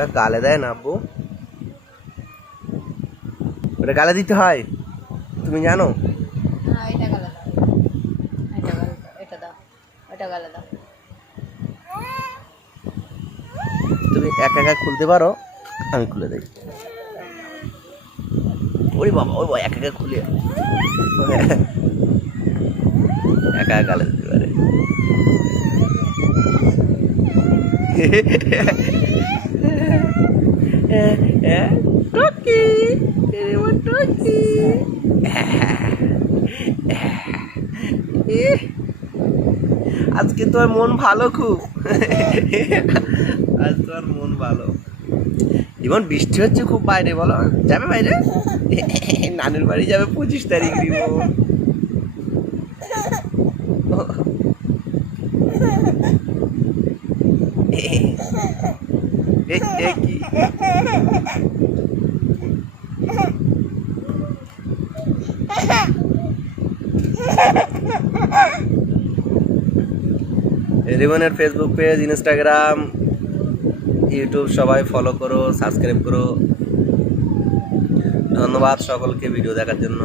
ওটা গালে দেয় না আব্বু। ওটা গালে দিতে হয়? তুমি জানো? হ্যাঁ তুমি একা একা খুলতে পারো? আমি খুলে দিই। ওরে বাবা ওই বাবা একা একা খুলে। একা একা গালে দিতে পারে। টকি আজকে তোর মন ভালো খুব। আজ তোর মন ভালো। জীবন বৃষ্টি হচ্ছে খুব বাইরে, বলো। যাবে বাইরে? নানুর বাড়ি যাবে পঁচিশ তারিখ দিব কি? রিবনের ফেসবুক পেজ ইনস্টাগ্রাম ইউটিউব সবাই ফলো করো সাবস্ক্রাইব করো। ধন্যবাদ সকলকে ভিডিও দেখার জন্য।